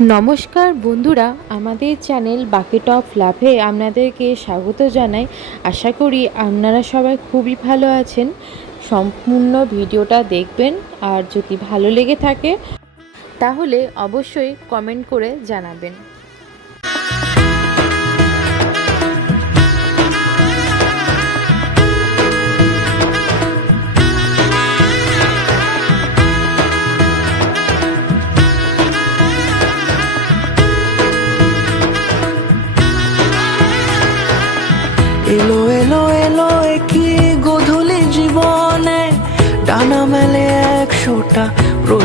নমস্কার বন্ধুরা, আমাদের চ্যানেল বাকেট অফ লাভে আপনাদেরকে স্বাগত জানাই। আশা করি আপনারা সবাই খুবই ভালো আছেন। সম্পূর্ণ ভিডিওটা দেখবেন, আর যদি ভালো লেগে থাকে, তাহলে অবশ্যই কমেন্ট করে জানাবেন।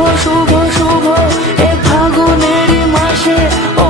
শুভ শুভ শুভ। এ ফাগুনের মাসে ও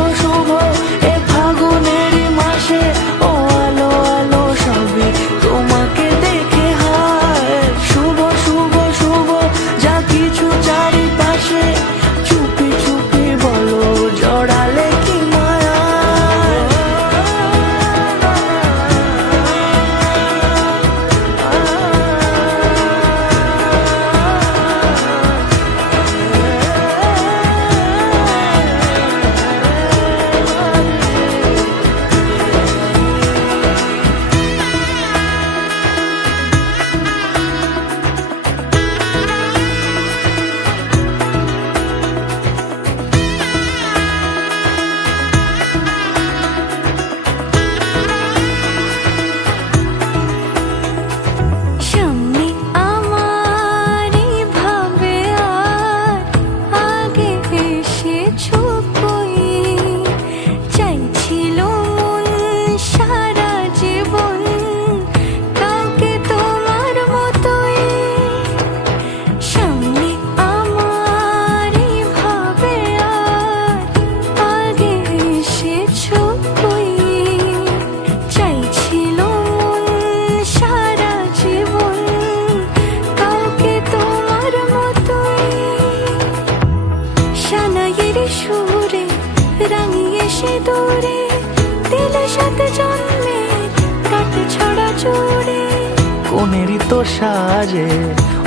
কোনেরই তো সাজে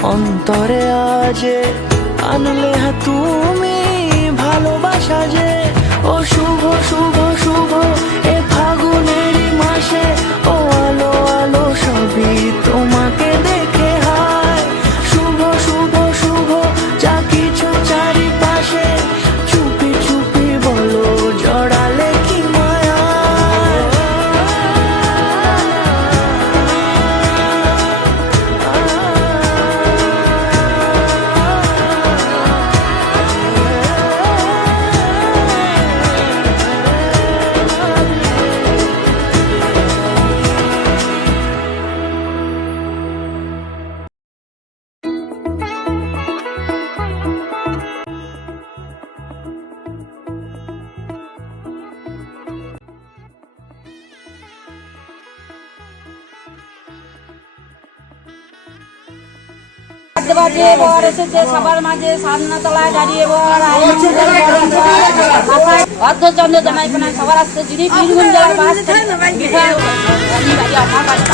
অন্তরে আজে। আনলে হ্যাঁ তুমি ভালোবাসা যে ও শুভ শুভ বাজে বাজে বর এসেছে সবার মাঝে সামনা দাঁড়িয়ে বর অর্ধচন্দ্র জানাই সবার আসছে যিনি বীরভূম জেলার বাস বিধায়ক আমি বাড়ি আমার বাড়ি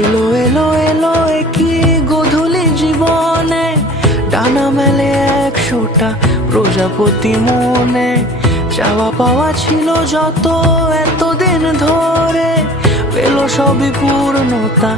এলো এলো এলো কি গধূলি জীবনে। ডানা মেলে একশোটা প্রজাপতি মনে। চাওয়া পাওয়া ছিল যত এতদিন ধরে। পেল সবই পূর্ণতা